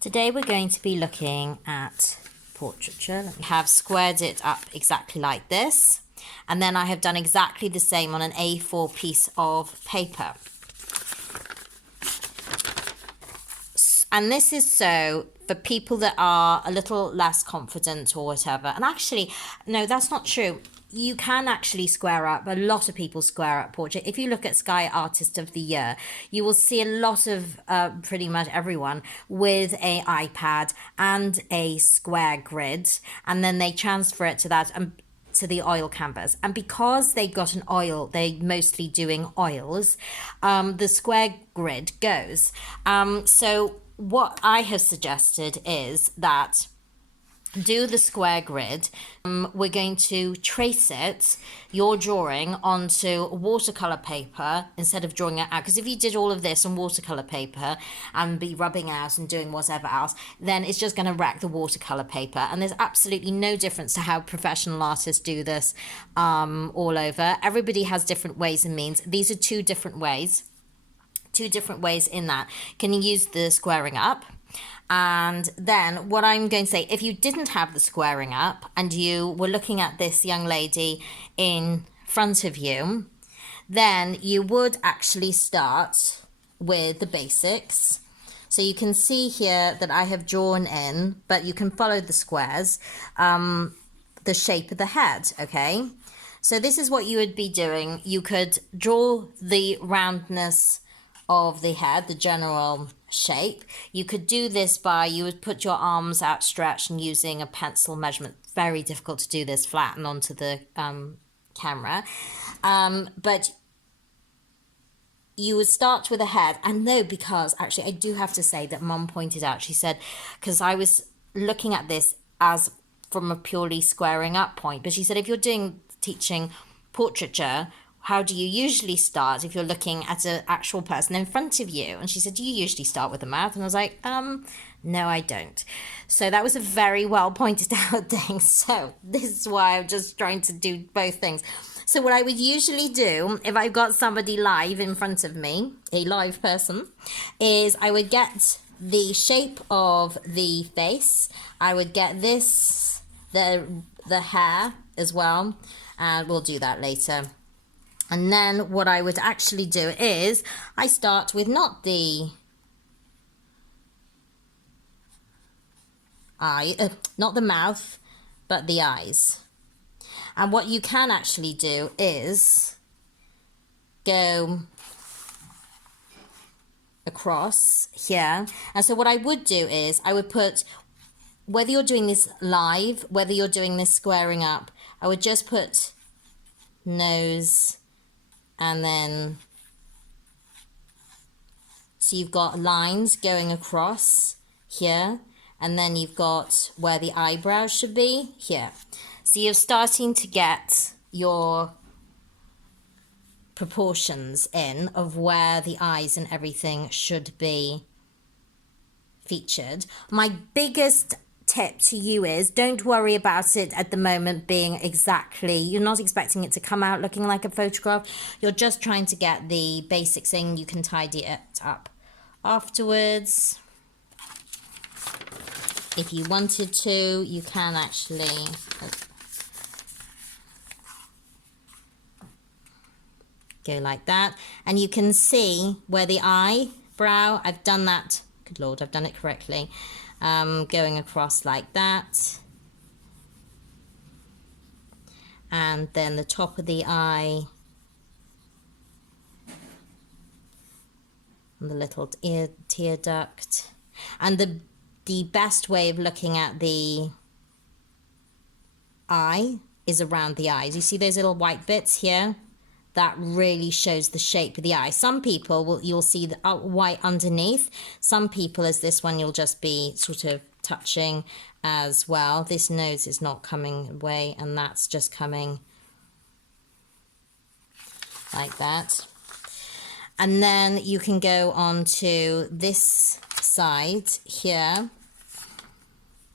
Today we're going to be looking at portraiture. I have squared it up exactly like this, and then I have done exactly the same on an A4 piece of paper. And this is so for people that are a little less confident or whatever. And actually, no, that's not true. You can actually square up. A lot of people square up portrait. If you look at Sky Artist of the Year, you will see a lot of pretty much everyone with a iPad and a square grid, and then they transfer it to that and to the oil canvas. And because they've got an oil, they're mostly doing oils, the square grid goes. So what I have suggested is that do the square grid. We're going to trace it, your drawing, onto watercolour paper instead of drawing it out. Because if you did all of this on watercolour paper and be rubbing out and doing whatever else, then it's just going to wreck the watercolour paper. And there's absolutely no difference to how professional artists do this all over. Everybody has different ways and means. These are two different ways in that. Can you use the squaring up? And then what I'm going to say, if you didn't have the squaring up and you were looking at this young lady in front of you, then you would actually start with the basics. So you can see here that I have drawn in, but you can follow the squares, the shape of the head, okay? So this is what you would be doing. You could draw the roundness of the head, the general shape. You could do this by, you would put your arms outstretched and using a pencil measurement. Very difficult to do this flat and onto the camera. But you would start with a head. And no, because actually I do have to say that Mum pointed out, she said, because I was looking at this as from a purely squaring up point, but she said if you're teaching portraiture, how do you usually start if you're looking at an actual person in front of you? And she said, do you usually start with the mouth? And I was like, no, I don't. So that was a very well pointed out thing. So this is why I'm just trying to do both things. So what I would usually do if I've got somebody live in front of me, a live person, is I would get the shape of the face. I would get this, the hair as well. And we'll do that later. And then what I would actually do is I start with not the eye, not the mouth, but the eyes. And what you can actually do is go across here. And so what I would do is I would put, whether you're doing this live, whether you're doing this squaring up, I would just put nose. And then, so you've got lines going across here, and then you've got where the eyebrows should be here. So you're starting to get your proportions in of where the eyes and everything should be featured. My biggest tip to you is don't worry about it at the moment being exactly, you're not expecting it to come out looking like a photograph. You're just trying to get the basics in. You can tidy it up afterwards if you wanted to. You can actually go like that, and you can see where the eyebrow, I've done that, good Lord, I've done it correctly. Going across like that, and then the top of the eye, and the little ear tear duct. And the best way of looking at the eye is around the eyes. You see those little white bits here? That really shows the shape of the eye. Some people you'll see the white underneath. Some people, as this one, you'll just be sort of touching as well. This nose is not coming away, and that's just coming like that. And then you can go on to this side here.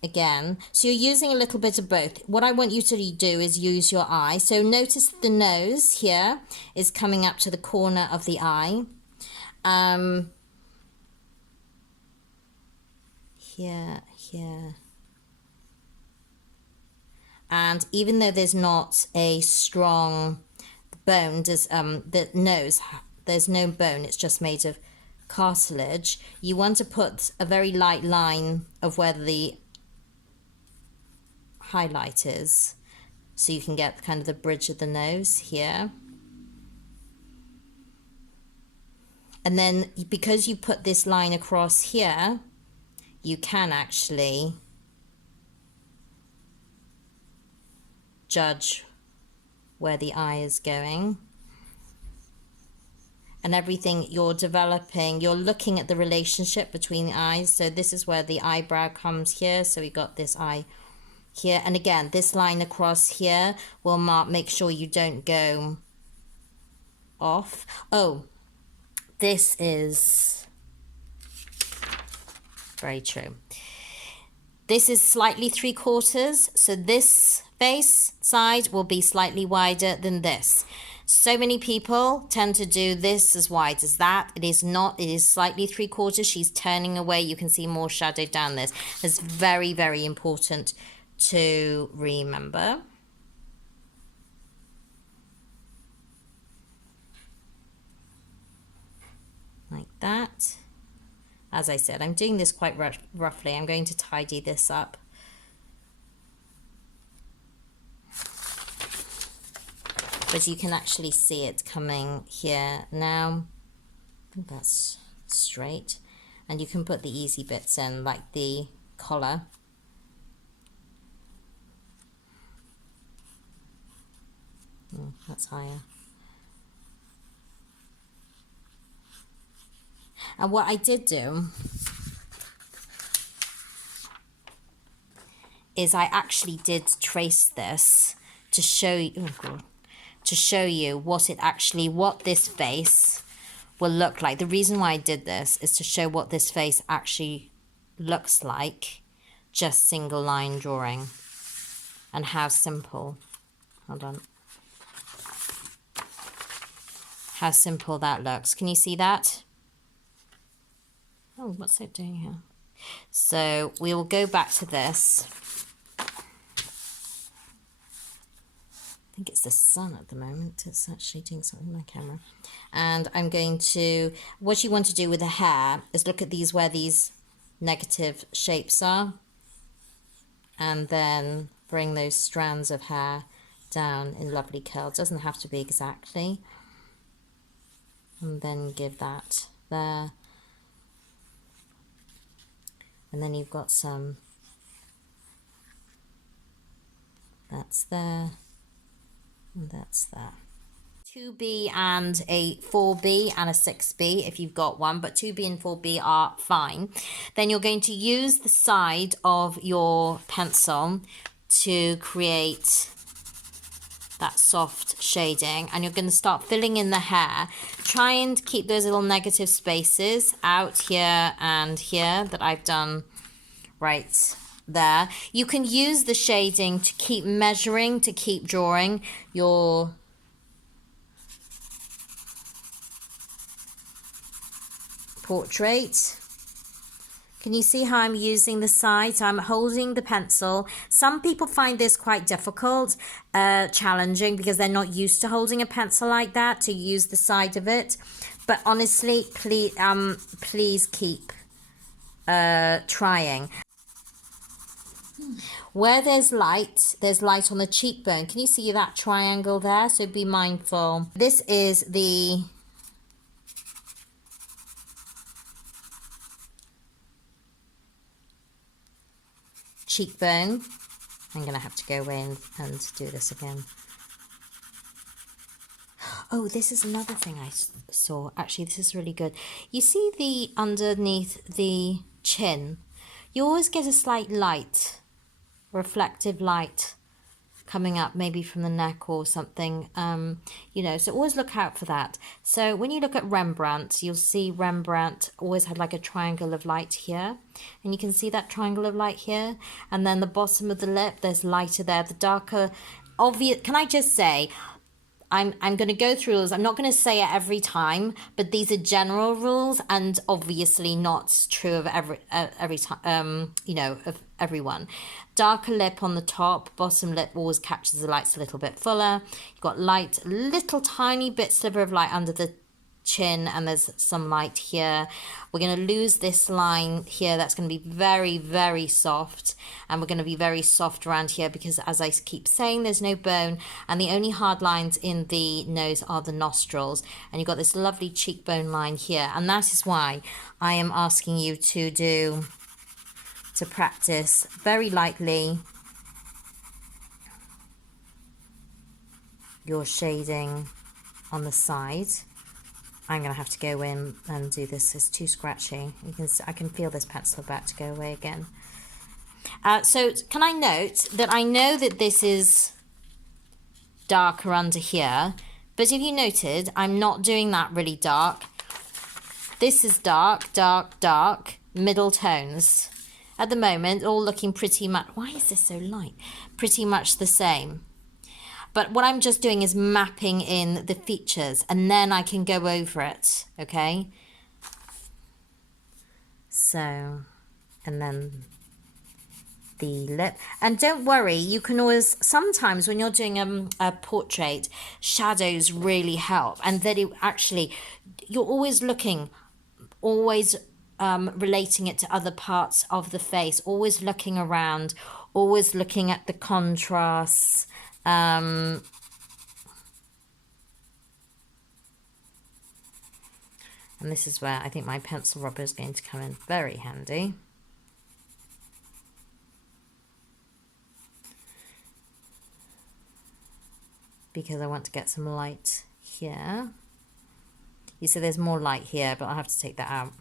Again, so you're using a little bit of both. What I want you to do is use your eye. So notice the nose here is coming up to the corner of the eye. here, here. And even though there's not a strong bone, the nose, there's no bone, it's just made of cartilage, you want to put a very light line of where the highlight is, so you can get kind of the bridge of the nose here. And then because you put this line across here, you can actually judge where the eye is going. And everything you're developing, you're looking at the relationship between the eyes. So this is where the eyebrow comes here. So we got this eye here. And again, this line across here will make sure you don't go off. Oh, this is very true. This is slightly 3/4. So this face side will be slightly wider than this. So many people tend to do this as wide as that. It is not, it is slightly 3/4. She's turning away. You can see more shadow down this. It's very, very important to remember. Like that. As I said, I'm doing this quite roughly. I'm going to tidy this up. But you can actually see it coming here now. I think that's straight. And you can put the easy bits in, like the collar. That's higher. And what I did do is I actually did trace this to show you, what this face will look like. The reason why I did this is to show what this face actually looks like, just single line drawing, and how simple, hold on, how simple that looks. Can you see that? Oh, what's it doing here? So we will go back to this. I think it's the sun at the moment. It's actually doing something with my camera. And I'm going to, what you want to do with the hair is look at these, where these negative shapes are, and then bring those strands of hair down in lovely curls. Doesn't have to be exactly. And then give that there. And then you've got some, that's there, and that's there. 2B and a 4B and a 6B if you've got one, but 2B and 4B are fine. Then you're going to use the side of your pencil to create that soft shading, and you're going to start filling in the hair. Try and keep those little negative spaces out here and here that I've done right there. You can use the shading to keep measuring, to keep drawing your portrait. Can you see how I'm using the side? So I'm holding the pencil. Some people find this quite difficult, challenging, because they're not used to holding a pencil like that, to use the side of it. But honestly, please keep trying. Where there's light on the cheekbone. Can you see that triangle there? So be mindful. This is the cheekbone. I'm going to have to go away and do this again. Oh, this is another thing I saw. Actually, this is really good. You see the underneath the chin? You always get a slight light, reflective light coming up, maybe from the neck or something, you know, so always look out for that. So when you look at Rembrandt, you'll see Rembrandt always had like a triangle of light here, and you can see that triangle of light here, and then the bottom of the lip, there's lighter there, the darker, obvious. Can I just say, I'm going to go through rules. I'm not going to say it every time, but these are general rules, and obviously not true of every time. You know, of everyone. Darker lip on the top, bottom lip always captures the lights a little bit fuller. You've got light, little tiny bit sliver of light under the chin, and there's some light here. We're going to lose this line here. That's going to be very, very soft, and we're going to be very soft around here because, as I keep saying, there's no bone, and the only hard lines in the nose are the nostrils, and you've got this lovely cheekbone line here, and that is why I am asking you to practice very lightly your shading on the side. I'm going to have to go in and do this. It's too scratchy. I can feel this pencil about to go away again. So can I note that I know that this is darker under here, but if you noted, I'm not doing that really dark. This is dark, dark, dark, middle tones. At the moment, all looking pretty much, why is this so light? Pretty much the same. But what I'm just doing is mapping in the features, and then I can go over it, okay? So, and then the lip. And don't worry, you can always, sometimes when you're doing a portrait, shadows really help. And that it actually, you're always looking, always relating it to other parts of the face, always looking around, always looking at the contrasts. And this is where I think my pencil rubber is going to come in very handy. Because I want to get some light here. You see there's more light here, but I'll have to take that out.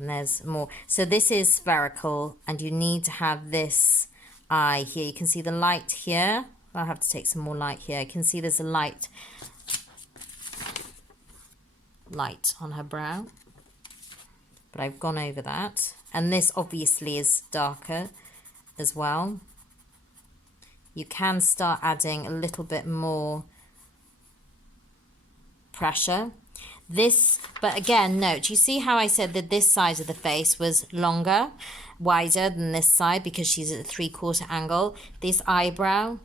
And there's more. So this is spherical, and you need to have this eye here. You can see the light here. I'll have to take some more light here. You can see there's a light on her brow, but I've gone over that, and this obviously is darker as well. You can start adding a little bit more pressure. This, but again, note, you see how I said that this side of the face was longer, wider than this side because she's at a 3/4 angle. This eyebrow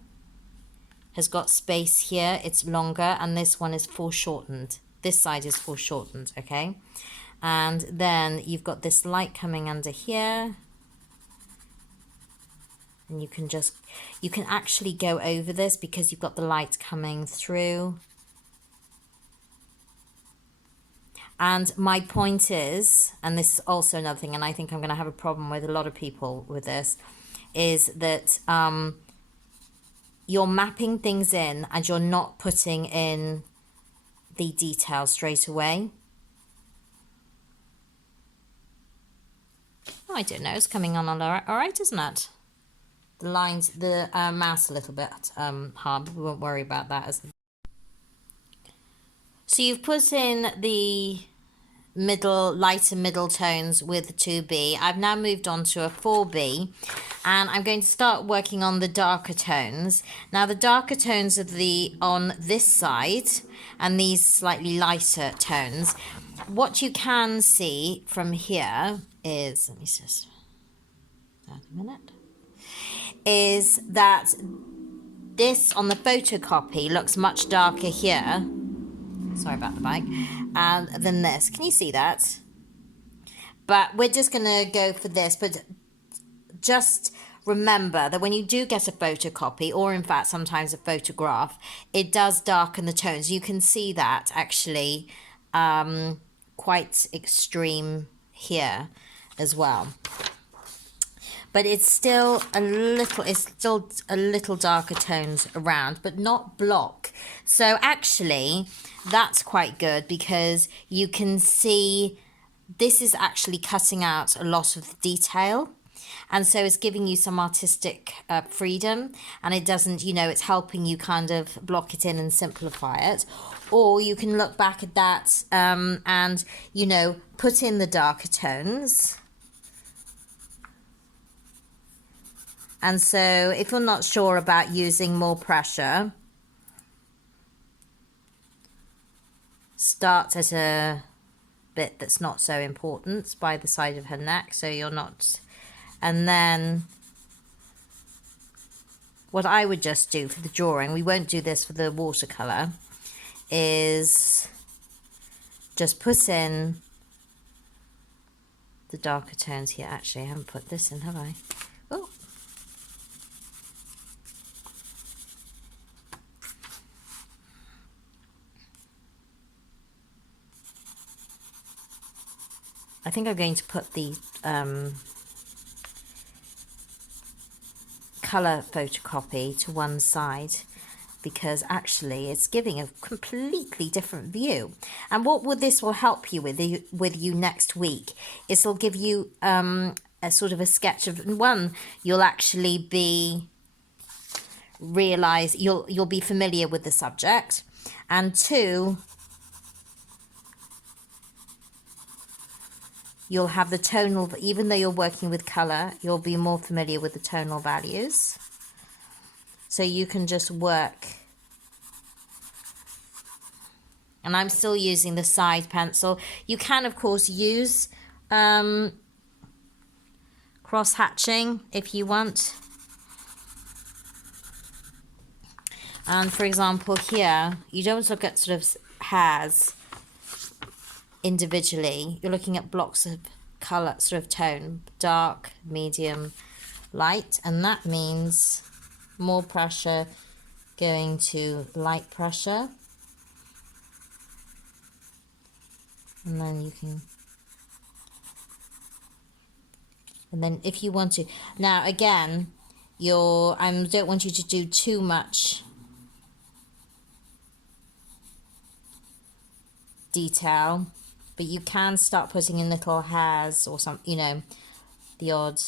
has got space here, it's longer, and this one is foreshortened. This side is foreshortened, okay? And then you've got this light coming under here. And you can actually go over this because you've got the light coming through. And my point is, and this is also another thing, and I think I'm going to have a problem with a lot of people with this, is that you're mapping things in and you're not putting in the detail straight away. Oh, I don't know, it's coming on all right, isn't it? The lines, the mouse a little bit hard, but we won't worry about that. So you've put in the lighter middle tones with 2B. I've now moved on to a 4B, and I'm going to start working on the darker tones. Now the darker tones are on this side, and these slightly lighter tones. What you can see from here is, let me just, a minute, is that this on the photocopy looks much darker here. Sorry about the bike. And then this. Can you see that? But we're just going to go for this. But just remember that when you do get a photocopy, or in fact sometimes a photograph, it does darken the tones. You can see that actually quite extreme here as well. But it's still a little darker tones around, but not block. So actually, that's quite good because you can see this is actually cutting out a lot of the detail. And so it's giving you some artistic freedom, and it doesn't, it's helping you kind of block it in and simplify it. Or you can look back at that and, put in the darker tones. And so if you're not sure about using more pressure, start at a bit that's not so important by the side of her neck, so you're not, and then what I would just do for the drawing, we won't do this for the watercolour, is just put in the darker tones here. Actually, I haven't put this in, have I? Oh. I think I'm going to put the colour photocopy to one side, because actually it's giving a completely different view. And what this will help you with you next week is it'll give you a sort of a sketch of, one, you'll actually be you'll be familiar with the subject, and two, you'll have the tonal, even though you're working with colour, you'll be more familiar with the tonal values. So you can just work. And I'm still using the side pencil. You can, of course, use cross-hatching if you want. And for example, here, you don't look at sort of hairs individually. You're looking at blocks of colour, sort of tone, dark, medium, light, and that means more pressure going to light pressure. And then you can, and then if you want to, now again, I don't want you to do too much detail, but you can start putting in little hairs or some, you know, the odd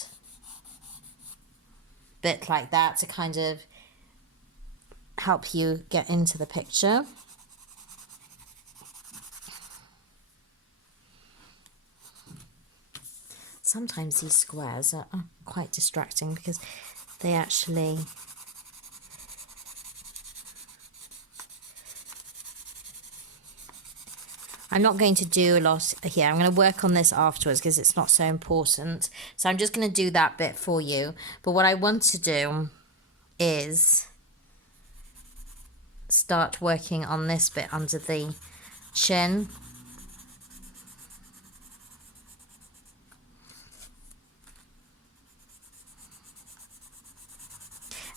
bit like that to kind of help you get into the picture. Sometimes these squares are quite distracting because they actually I'm not going to do a lot here. I'm going to work on this afterwards because it's not so important. So I'm just going to do that bit for you. But what I want to do is start working on this bit under the chin.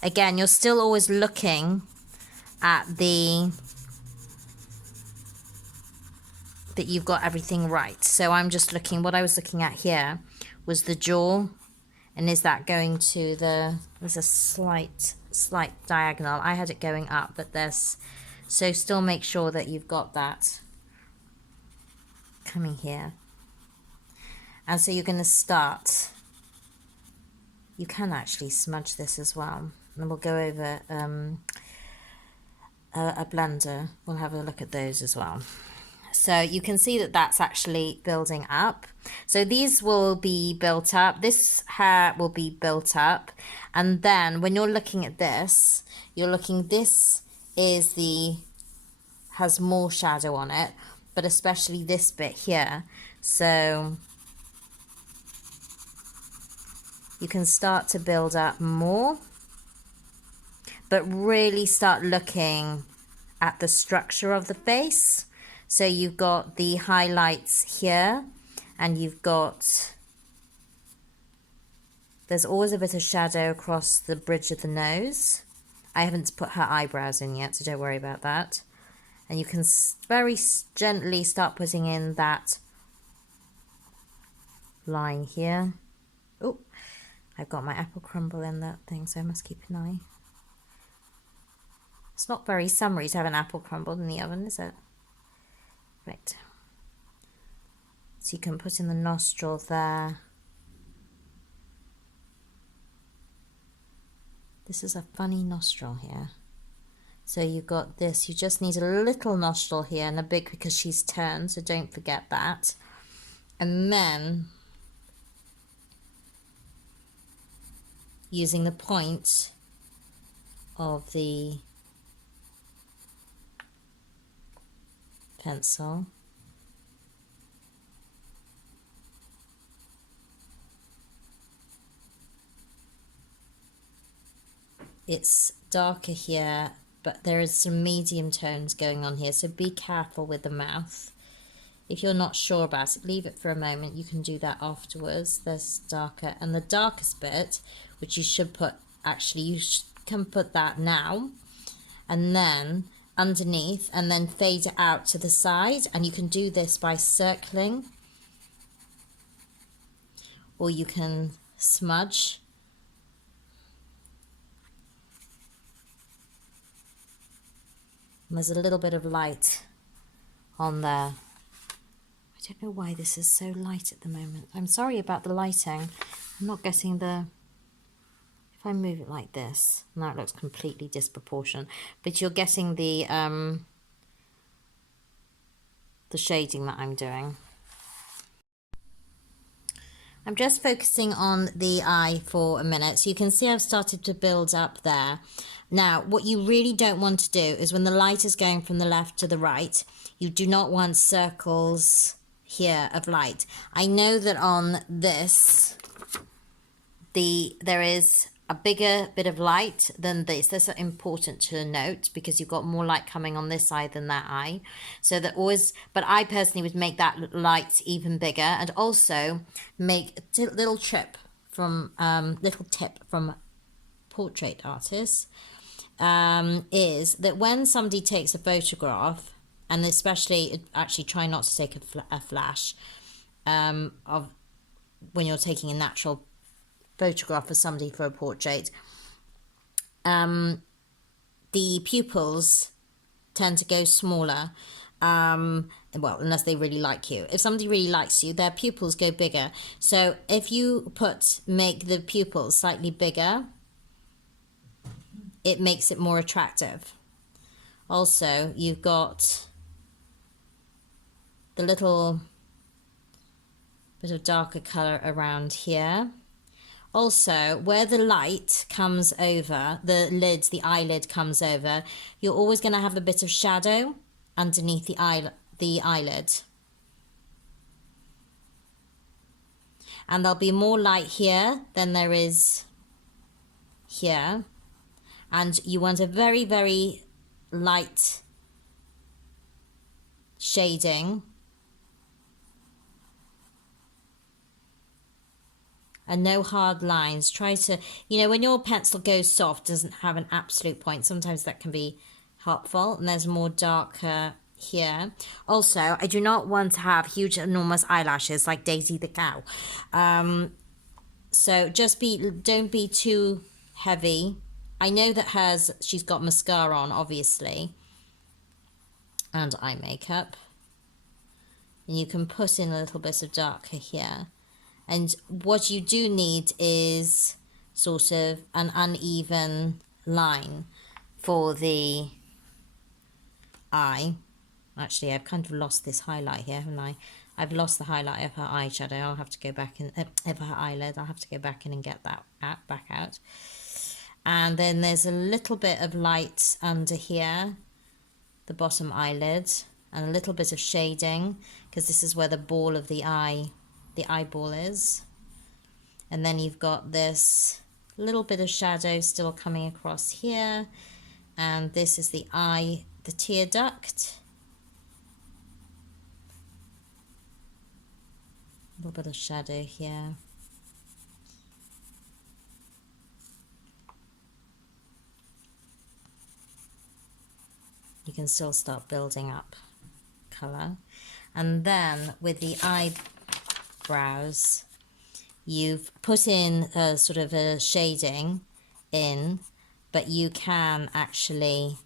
Again, you're still always looking at that you've got everything right. So I'm just looking, what I was looking at here was the jaw, and is that going to there's a slight diagonal. I had it going up, but so still make sure that you've got that coming here. And so you're going to start, you can actually smudge this as well, and we'll go over a blender. We'll have a look at those as well. So you can see that that's actually building up. So these will be built up. This hair will be built up. And then when you're looking at this, you're looking, this is has more shadow on it, but especially this bit here. So you can start to build up more, but really start looking at the structure of the face. So you've got the highlights here, and there's always a bit of shadow across the bridge of the nose. I haven't put her eyebrows in yet, so don't worry about that. And you can very gently start putting in that line here. Oh, I've got my apple crumble in that thing, so I must keep an eye. It's not very summery to have an apple crumble in the oven, is it? Right. So you can put in the nostril there. This is a funny nostril here. So you've got this, you just need a little nostril here and a big because she's turned, so don't forget that. And then using the point of the pencil. It's darker here, but there is some medium tones going on here, so be careful with the mouth. If you're not sure about it, leave it for a moment. You can do that afterwards. There's darker, and the darkest bit, which you should put, actually you can put that now, and then underneath, and then fade it out to the side. And you can do this by circling, or you can smudge. And there's a little bit of light on there. I don't know why this is so light at the moment. I'm sorry about the lighting. I'm not getting the... If I move it like this, now it looks completely disproportionate. But you're getting the shading that I'm doing. I'm just focusing on the eye for a minute. So you can see I've started to build up there. Now, what you really don't want to do is when the light is going from the left to the right, you do not want circles here of light. I know that on this, there is a bigger bit of light than this. That's important to note because you've got more light coming on this eye than that eye. So that always, but I personally would make that light even bigger, and also make a little tip from portrait artists, is that when somebody takes a photograph, and especially actually try not to take a flash of when you're taking a natural photograph of somebody for a portrait, the pupils tend to go smaller, well, unless they really like you. If somebody really likes you, their pupils go bigger. So if you make the pupils slightly bigger, it makes it more attractive. Also, you've got the little bit of darker color around here. Also, where the light comes over, the eyelid comes over, you're always going to have a bit of shadow underneath the eyelid. And there'll be more light here than there is here. And you want a very, very light shading. And no hard lines. Try to, when your pencil goes soft, doesn't have an absolute point. Sometimes that can be helpful. And there's more darker here. Also, I do not want to have huge, enormous eyelashes like Daisy the cow. So don't be too heavy. I know that she's got mascara on, obviously, and eye makeup. And you can put in a little bit of darker here. And what you do need is sort of an uneven line for the eye. Actually, I've kind of lost this highlight here, haven't I? I've lost the highlight of her eyeshadow. I'll have to go back in, of her eyelid. I'll have to go back in and get that back out. And then there's a little bit of light under here, the bottom eyelid, and a little bit of shading, because this is where the ball of the eyeball is. And then you've got this little bit of shadow still coming across here, and this is the tear duct. A little bit of shadow here. You can still start building up colour. And then with the eyebrows, you've put in a sort of a shading in, but you can actually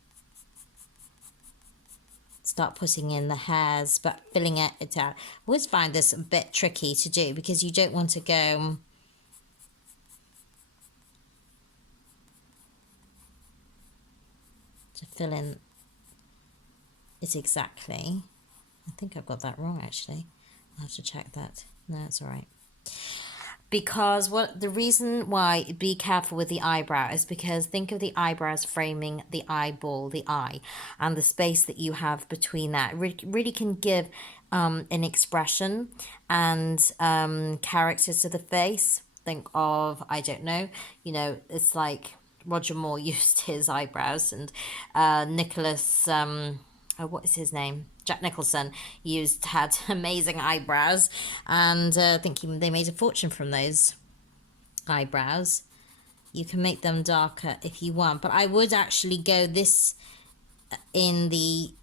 start putting in the hairs, but filling it out. I always find this a bit tricky to do because you don't want to go to fill in it exactly. I think I've got that wrong, actually. I'll have to check that. No, it's all right. Because what the reason why be careful with the eyebrow is because think of the eyebrows framing the eyeball, the eye, and the space that you have between that really can give an expression and character to the face. Think of, I don't know, it's like Roger Moore used his eyebrows, and Nicholas, what is his name? Jack Nicholson had amazing eyebrows, and I think they made a fortune from those eyebrows. You can make them darker if you want, but I would actually go this in the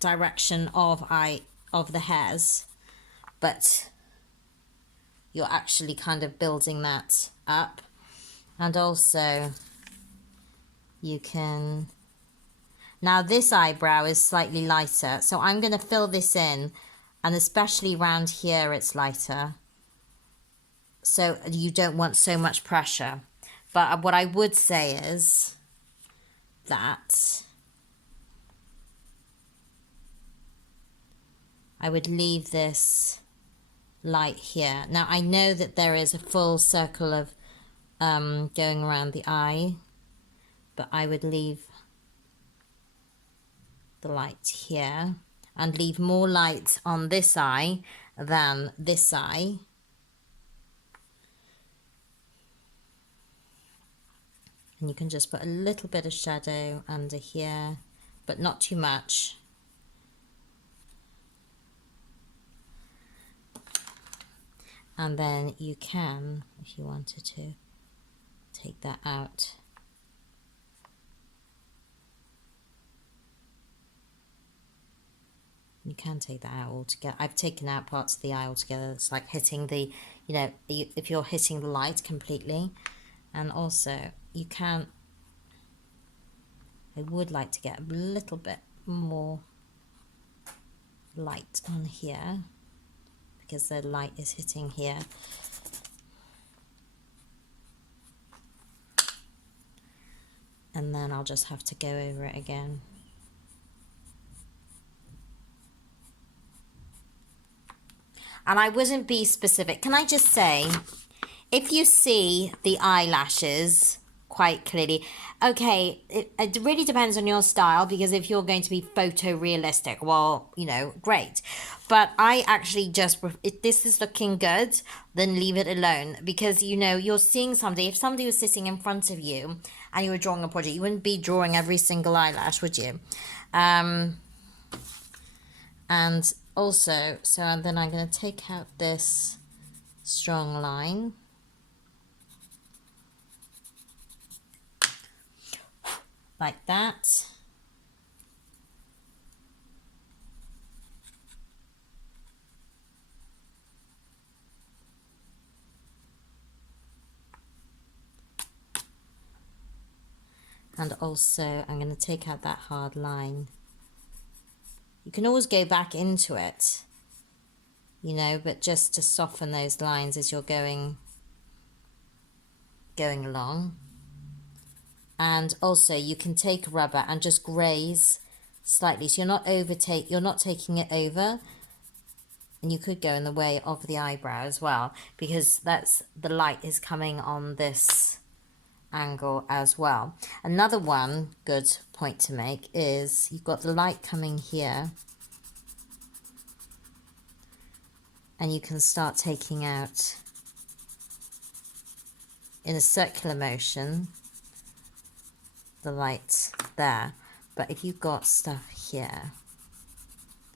direction of the hairs, but you're actually kind of building that up. And also you can, now this eyebrow is slightly lighter, so I'm going to fill this in, and especially around here it's lighter, so you don't want so much pressure. But what I would say is that I would leave this light here. Now I know that there is a full circle of going around the eye, but I would leave the light here and leave more light on this eye than this eye. And you can just put a little bit of shadow under here, but not too much. And then you can, if you wanted to, take that out. You can take that out altogether. I've taken out parts of the eye altogether. It's like hitting the, if you're hitting the light completely. And also, you can, I would like to get a little bit more light on here, because the light is hitting here. And then I'll just have to go over it again. And I wouldn't be specific. Can I just say, if you see the eyelashes quite clearly, okay, it really depends on your style, because if you're going to be photorealistic, well, great. But I actually just, if this is looking good, then leave it alone, because, you're seeing somebody. If somebody was sitting in front of you and you were drawing a project, you wouldn't be drawing every single eyelash, would you? And also, so then I'm going to take out this strong line. Like that. And also I'm going to take out that hard line. You can always go back into it, but just to soften those lines as you're going along. And also you can take rubber and just graze slightly, so you're not taking it over, and you could go in the way of the eyebrow as well, because the light is coming on this angle as well. Another good point to make is you've got the light coming here, and you can start taking out in a circular motion the light there. But if you've got stuff here,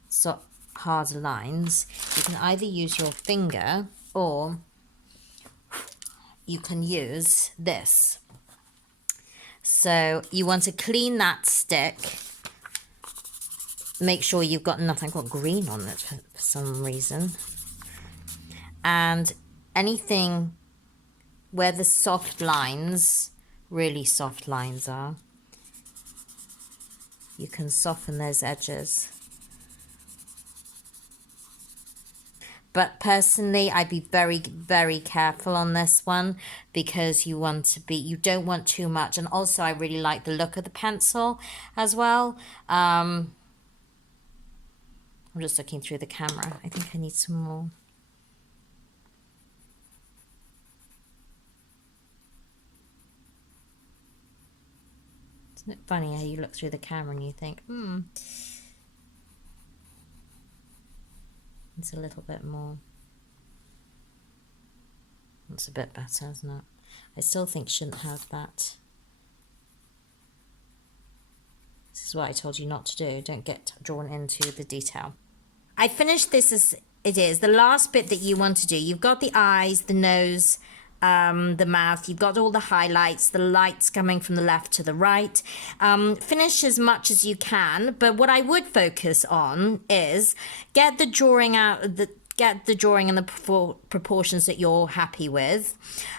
so hard lines, you can either use your finger or you can use this. So you want to clean that stick. Make sure you've got nothing. I've got green on it for some reason. And anything where the soft lines, really soft lines are, you can soften those edges. But personally, I'd be very, very careful on this one, because you don't want too much. And also I really like the look of the pencil as well. I'm just looking through the camera. I think I need some more. Isn't it funny how you look through the camera and you think, it's a little bit more. It's a bit better, isn't it? I still think shouldn't have that. This is what I told you not to do. Don't get drawn into the detail. I finished this as it is. The last bit that you want to do, you've got the eyes, the nose, the mouth, you've got all the highlights, the lights coming from the left to the right. Finish as much as you can, but what I would focus on is get the drawing out, get the drawing in the proportions that you're happy with.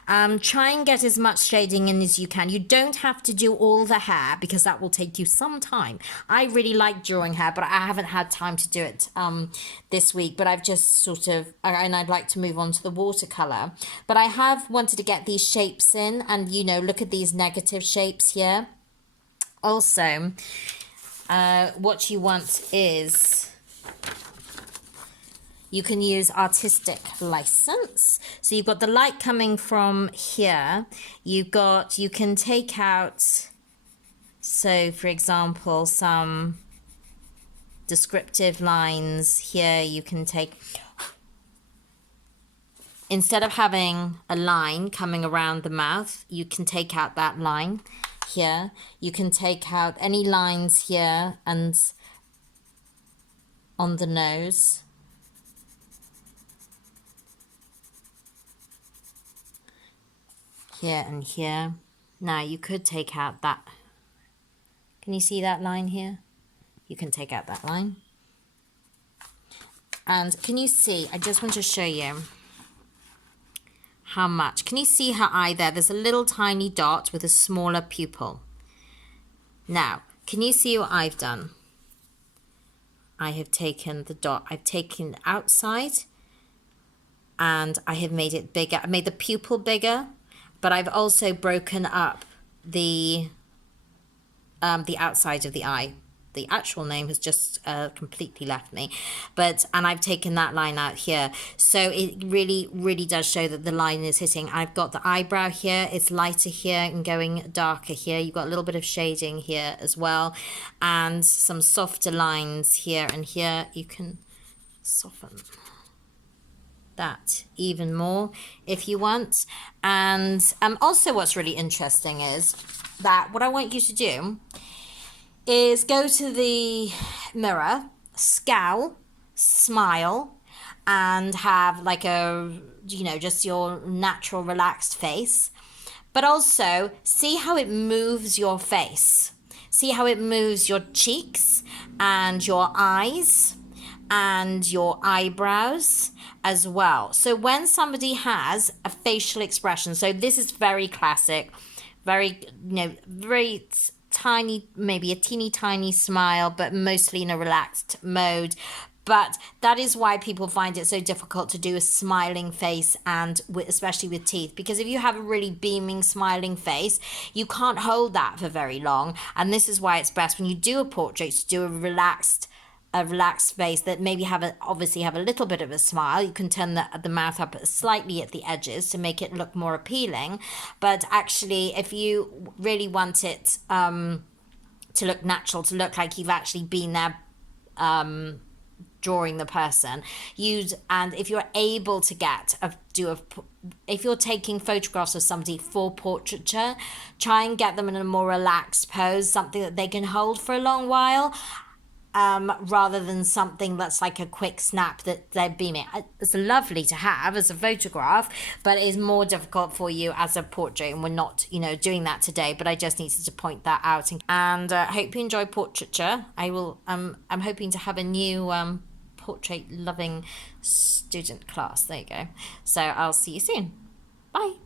Try and get as much shading in as you can. You don't have to do all the hair because that will take you some time. I really like drawing hair, but I haven't had time to do it this week, but I've just sort of, and I'd like to move on to the watercolour. But I have wanted to get these shapes in and, you know, look at these negative shapes here. Also, what you want is, you can use artistic license. So you've got the light coming from here. You can take out, so for example, some descriptive lines here. You can take, instead of having a line coming around the mouth, you can take out that line here. You can take out any lines here and on the nose. Here and here. Now you could take out that. Can you see that line here? You can take out that line. And can you see, I just want to show you how much. Can you see her eye there? There's a little tiny dot with a smaller pupil. Now, can you see what I've done? I have taken the dot, I've taken the outside and I have made it bigger. I made the pupil bigger. But I've also broken up the outside of the eye. The actual name has just completely left me. And I've taken that line out here. So it really, really does show that the line is hitting. I've got the eyebrow here. It's lighter here and going darker here. You've got a little bit of shading here as well. And some softer lines here and here. You can soften that even more if you want. And also what's really interesting is that what I want you to do is go to the mirror, scowl, smile, and have like a, you know, just your natural relaxed face, but also see how it moves your face. See how it moves your cheeks and your eyes and your eyebrows as well. So when somebody has a facial expression, so this is very classic, very, you know, very tiny, maybe a teeny tiny smile, but mostly in a relaxed mode. But that is why people find it so difficult to do a smiling face, and especially with teeth, because if you have a really beaming smiling face, you can't hold that for very long. And this is why it's best when you do a portrait to do a relaxed face that maybe obviously have a little bit of a smile. You can turn the mouth up slightly at the edges to make it look more appealing. But actually, if you really want it to look natural, to look like you've actually been there drawing the person, and if you're able to if you're taking photographs of somebody for portraiture, try and get them in a more relaxed pose, something that they can hold for a long while. Rather than something that's like a quick snap that they're beaming. It's lovely to have as a photograph, but it is more difficult for you as a portrait, and we're not, you know, doing that today, but I just needed to point that out. And hope you enjoy portraiture. I'm hoping to have a new portrait loving student class. There you go. So I'll see you soon. Bye.